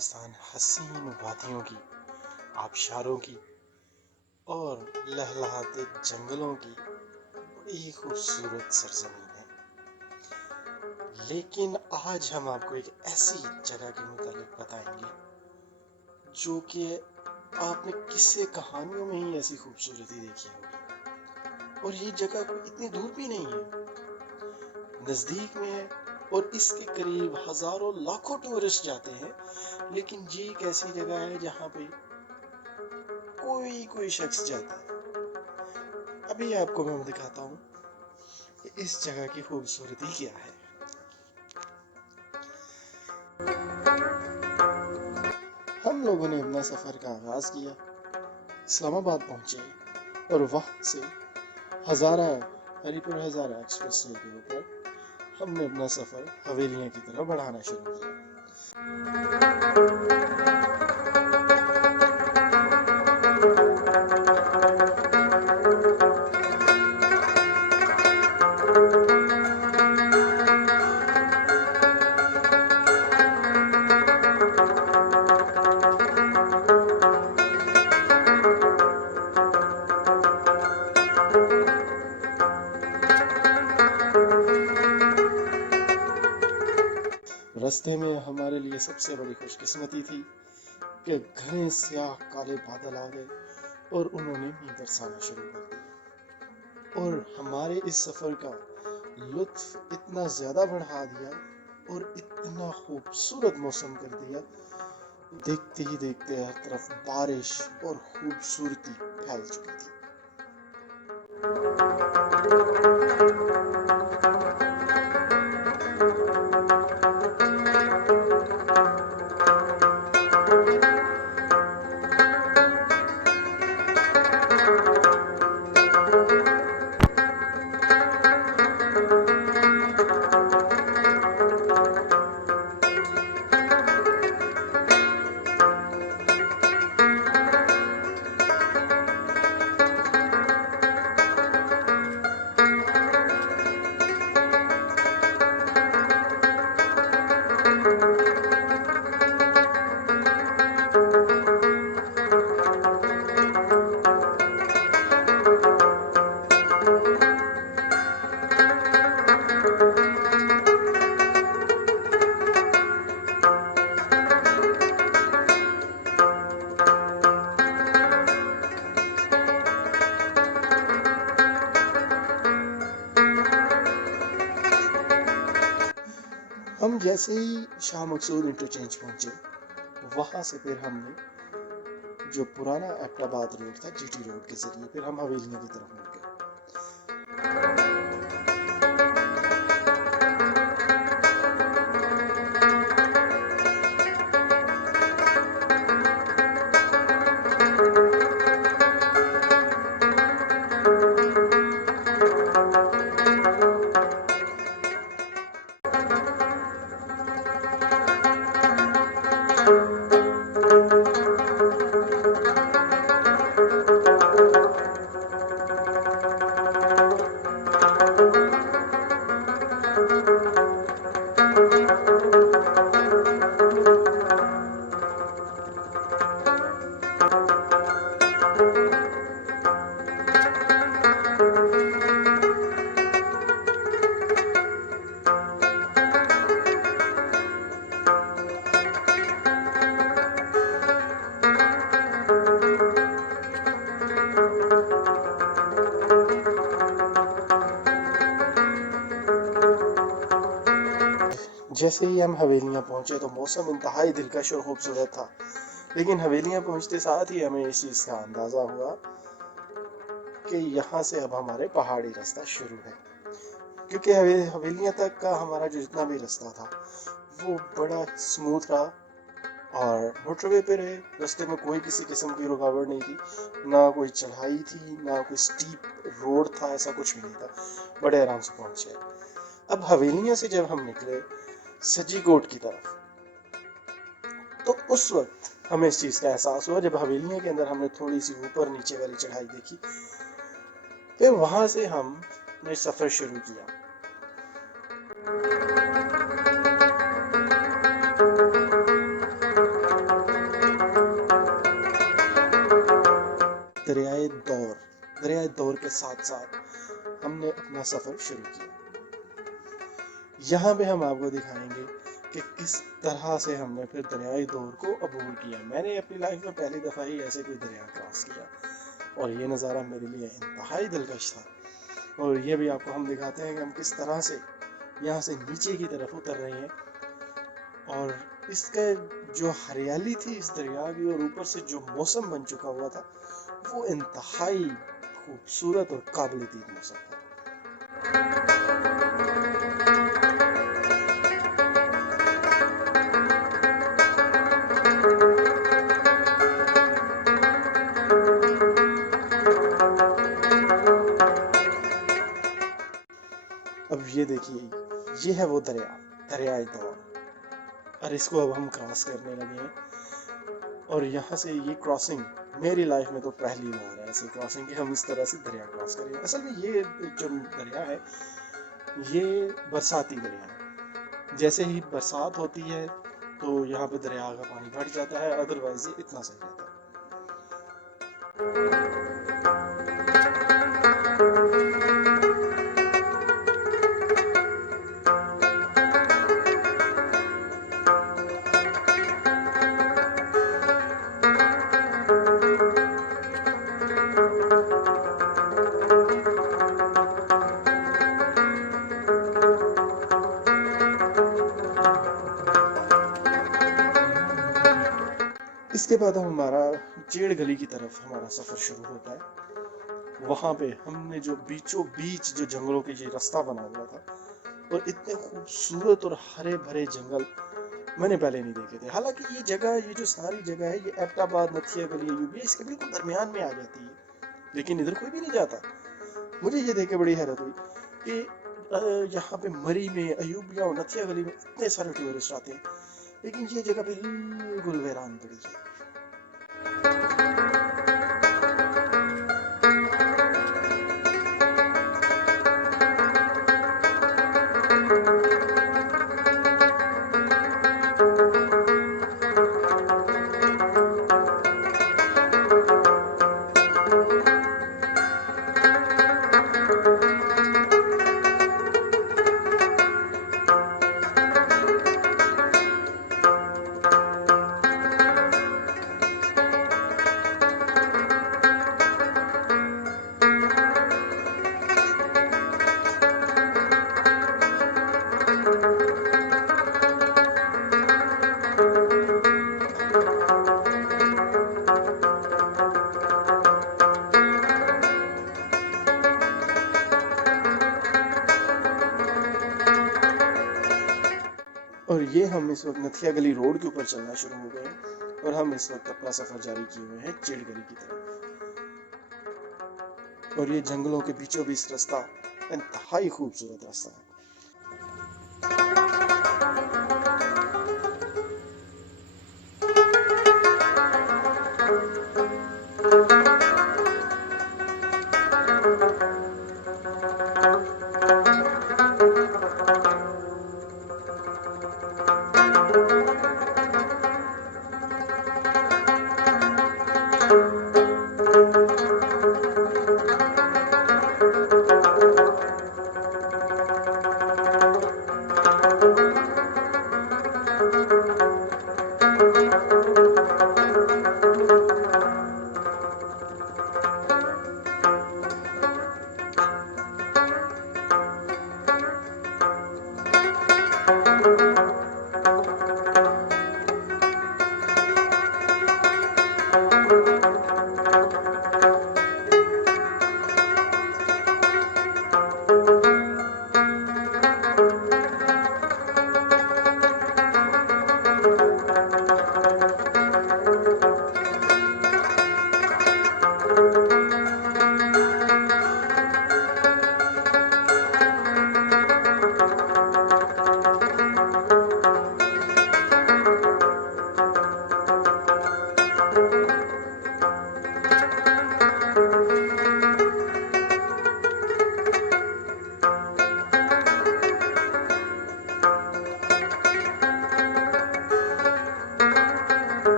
पाकिस्तान हसीन वादियों की, आबशारों की और लहलहाते जंगलों की बड़ी खूबसूरत सरजमीन है। लेकिन आज हम आपको एक ऐसी जगह के मुतालिक बताएंगे जो कि आपने किस्से कहानियों में ही ऐसी खूबसूरती देखी होगी, और ये जगह कोई इतनी दूर भी नहीं है, नजदीक में है और इसके करीब हजारों लाखों टूरिस्ट जाते हैं। लेकिन ये एक ऐसी जगह है जहाँ पे कोई शख्स जाता है। अभी आपको मैं दिखाता हूँ कि इस जगह की खूबसूरती क्या है। हम लोगों ने अपना सफर का आगाज किया, इस्लामाबाद पहुंचे और वहां से हरिपुर हजारा एक्सप्रेस वे के ऊपर हमने अपना सफर हवेलियां की तरफ बढ़ाना शुरू किया। रास्ते में हमारे लिए सबसे बड़ी खुशकिस्मती थी कि घने स्याह काले बादल आ गए और उन्होंने नींद बरसाना शुरू कर दी और हमारे इस सफर का लुत्फ इतना ज्यादा बढ़ा दिया और इतना खूबसूरत मौसम कर दिया। देखते ही देखते हर तरफ बारिश और खूबसूरती फैल चुकी थी। हम जैसे ही शाह मकसूद इंटरचेंज पहुंचे, वहां से फिर हमने जो पुराना एबटाबाद रोड था, जीटी रोड के जरिए फिर हम हवेलियों की तरफ मुड़ गए। जैसे ही हम हवेलियां पहुंचे तो मौसम इंतहाई दिलकश और खूबसूरत था, लेकिन हवेलियां पहुंचते साथ ही हमें इस चीज का अंदाजा हुआ कि यहाँ से अब हमारे पहाड़ी रास्ता शुरू है, क्योंकि हवेलियां तक का हमारा जो जितना भी रास्ता था वो बड़ा स्मूथ रहा और मोटरवे पे रहे। रास्ते में कोई किसी किस्म की रुकावट नहीं थी, ना कोई चढ़ाई थी ना कोई स्टीप रोड था, ऐसा कुछ भी नहीं था, बड़े आराम से पहुंचे। अब हवेलियां से जब हम निकले सजीकोट की तरफ, तो उस वक्त हमें इस चीज का एहसास हुआ जब हवेलियों के अंदर हमने थोड़ी सी ऊपर नीचे वाली चढ़ाई देखी, फिर वहां से हमने सफर शुरू किया। दरियाए दौर के साथ साथ हमने अपना सफर शुरू किया। यहाँ पे हम आपको दिखाएंगे कि किस तरह से हमने फिर दरियाए दौर को अबूर किया। मैंने अपनी लाइफ में पहली दफ़ा ही ऐसे कोई दरिया क्रॉस किया और ये नज़ारा मेरे लिए इंतहाई दिलकश था। और ये भी आपको हम दिखाते हैं कि हम किस तरह से यहाँ से नीचे की तरफ उतर रहे हैं और इसका जो हरियाली थी इस दरिया की और ऊपर से जो मौसम बन चुका हुआ था वो इंतहाई खूबसूरत और काबिल दीद मौसम था। अब ये देखिए, ये है वो दरियाए दौर और इसको अब हम क्रॉस करने लगे हैं। और यहाँ से ये क्रॉसिंग मेरी लाइफ में तो पहली बार है ऐसी क्रॉसिंग कि हम इस तरह से दरिया क्रॉस करें। असल में ये जो दरिया है ये बरसाती दरिया है। जैसे ही बरसात होती है तो यहाँ पे दरिया का पानी बढ़ जाता है, अदरवाइज ये इतना सही रहता है। इसके बाद हमारा जेड़ गली की तरफ हमारा सफर शुरू होता है। वहां पे हमने जो बीचों बीच जो जंगलों के ये रास्ता बना हुआ था और इतने खूबसूरत और हरे भरे जंगल मैंने पहले नहीं देखे थे। हालांकि ये जगह, ये जो सारी जगह है, ये एबटाबाद, नथिया गली, यूबी इसके बिल्कुल दरमियान में आ जाती है, लेकिन इधर कोई भी नहीं जाता। मुझे ये देख के बड़ी हैरत हुई कि यहाँ पे मरी में, अयूबिया और नथिया गली में इतने सारे टूरिस्ट आते हैं, लेकिन ये जगह बिल्कुल वीरान पड़ी है। और ये हम इस वक्त नथिया गली रोड के ऊपर चलना शुरू हो गए और हम इस वक्त अपना सफर जारी किए हुए हैं जेड़ गली की तरफ। और ये जंगलों के बीचों बीच रास्ता इंतहाई खूबसूरत रास्ता है।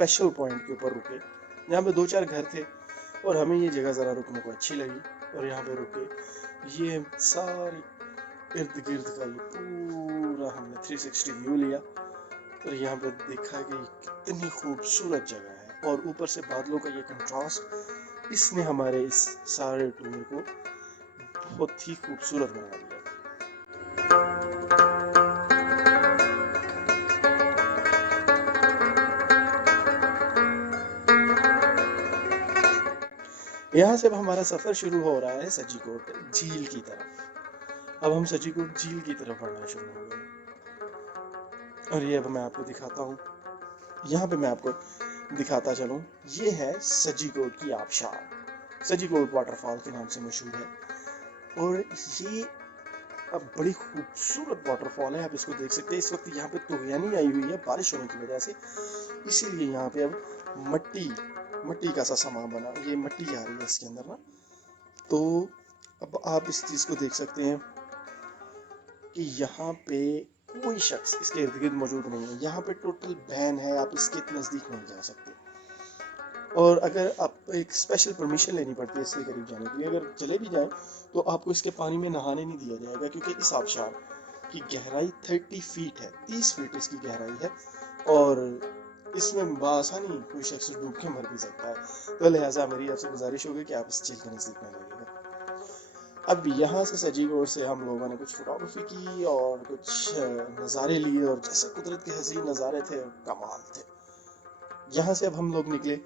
स्पेशल पॉइंट के ऊपर रुके। यहाँ पे 2-4 घर थे और हमें ये जगह ज़रा रुकने को अच्छी लगी और यहाँ पे रुके। ये सारी इर्द गिर्द का ये पूरा हमने 360 व्यू लिया और यहाँ पे देखा कि कितनी खूबसूरत जगह है और ऊपर से बादलों का ये कंट्रास्ट, इसने हमारे इस सारे टूर को बहुत ही खूबसूरत बना दिया। यहाँ से अब हमारा सफर शुरू हो रहा है सजीकोट झील की तरफ। अब हम सजीकोट झील की तरफ बढ़ना शुरू हो गए और ये अब मैं आपको दिखाता हूँ। यहाँ पे मैं आपको दिखाता चलूँ, ये है सजीकोट की आबशार, सजीकोट वाटरफॉल के नाम से मशहूर है और ये अब बड़ी खूबसूरत वाटरफॉल है। आप इसको देख सकते हैं। इस वक्त यहाँ पे तुगयानी आई हुई है बारिश होने की वजह से, इसीलिए यहाँ पे अब मट्टी का सा सामान बना, ये मट्टी आ रही है इसके अंदर ना। तो अब आप इस चीज़ को देख सकते हैं कि यहाँ पे कोई शख्स इसके इर्द गिर्द मौजूद नहीं है। यहाँ पे टोटल बैन है, आप इसके नज़दीक नहीं जा सकते और अगर आप एक स्पेशल परमिशन लेनी पड़ती है इसके करीब जाने के लिए। अगर चले भी जाएं तो आपको इसके पानी में नहाने नहीं दिया जाएगा क्योंकि इस आबशार की गहराई 30 फीट है, 30 फीट इसकी गहराई है और इसमें बासानी कोई शख्स डूब के मर भी सकता है। तो लिहाजा मेरी आपसे गुजारिश होगी कि आप इस झील के नज़दीक में जाइएगा। अब यहाँ से सजीकोट से हम लोगों ने कुछ फोटोग्राफी की और कुछ नज़ारे लिए और जैसे कुदरत के हसीन नज़ारे थे, कमाल थे। यहाँ से अब हम लोग निकले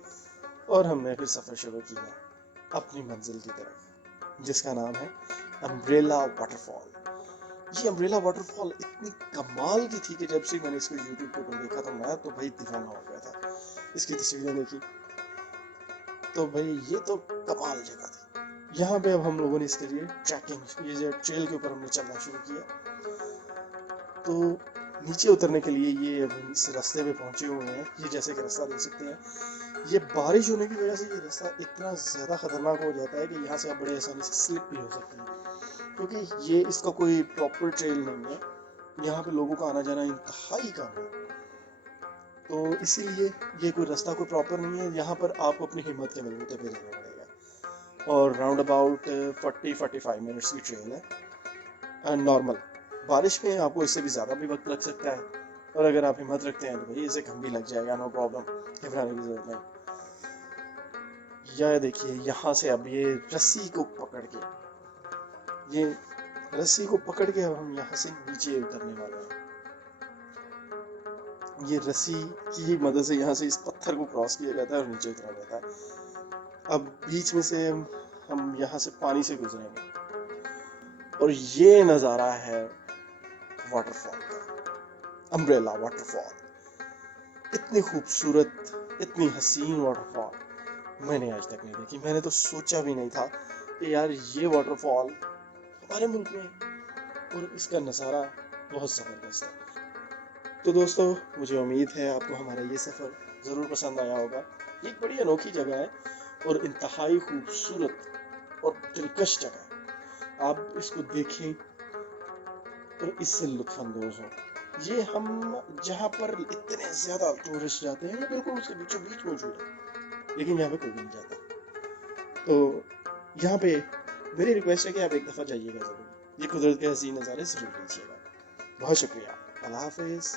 और हमने फिर सफ़र शुरू किया अपनी मंजिल की तरफ, जिसका नाम है अम्ब्रेला वाटरफॉल। ये अम्ब्रेला वाटरफॉल इतनी कमाल की थी कि जब से मैंने इसको यूट्यूब पे देखा तो मैं तो भाई दीवाना हो गया था। इसकी तस्वीरें देखी तो भाई ये तो कमाल जगह थी। यहाँ पे अब हम लोगों ने इसके लिए ट्रैकिंग, ये जो ट्रेल के ऊपर हमने चलना शुरू किया। तो नीचे उतरने के लिए ये अभी इस रास्ते पे पहुंचे हुए हैं। ये जैसे कि रास्ता देख सकते हैं, ये बारिश होने की वजह से ये रास्ता इतना ज़्यादा खतरनाक हो जाता है कि यहाँ से आप बड़े आसानी से स्लिप भी हो सकती है क्योंकि ये इसका कोई प्रॉपर ट्रेल नहीं है। यहाँ पे लोगों का आना जाना इंतहाई कम है, तो इसीलिए ये कोई रास्ता कोई प्रॉपर नहीं है। यहाँ पर आपको अपनी हिम्मत के बलबूते पे रहना पड़ेगा और राउंड अबाउट 40-45 मिनट्स की ट्रेल है नॉर्मल। बारिश में आपको इससे भी ज़्यादा भी वक्त लग सकता है और अगर आप हिम्मत रखते हैं तो भाई इसे कम भी लग जाएगा, नो प्रॉब्लम, घबराने की जरूरत नहीं। यह देखिए, यहाँ से अब ये रस्सी को पकड़ के अब हम यहाँ से नीचे उतरने वाले हैं। ये रस्सी की मदद से यहाँ से इस पत्थर को क्रॉस किया जाता है और नीचे उतरा जाता है। अब बीच में से हम यहाँ से पानी से गुजरेंगे और ये नज़ारा है वाटरफॉल का, अम्ब्रेला वाटरफॉल। इतनी खूबसूरत, इतनी हसीन वाटरफॉल मैंने आज तक नहीं देखी। मैंने तो सोचा भी नहीं था कि यार ये वाटरफॉल हमारे मुल्क में, और इसका नज़ारा बहुत ज़बरदस्त है। तो दोस्तों, मुझे उम्मीद है आपको हमारा ये सफ़र ज़रूर पसंद आया होगा। ये एक बड़ी अनोखी जगह है और इंतहाई खूबसूरत और दिलकश जगह है। आप इसको देखें और इससे लुत्फ़अंदोज़ हो। ये हम जहाँ पर इतने ज़्यादा टूरिस्ट जाते हैं, ये बिल्कुल उसके बीचों बीच मौजूद है, लेकिन यहाँ पे कोई नहीं जाता। तो यहाँ पे मेरी रिक्वेस्ट है कि आप एक दफ़ा जाइएगा ज़रूर, ये कुदरत के हसीन नज़ारे ज़रूर लीजिएगा। बहुत शुक्रिया, अल्लाह हाफ़िज़।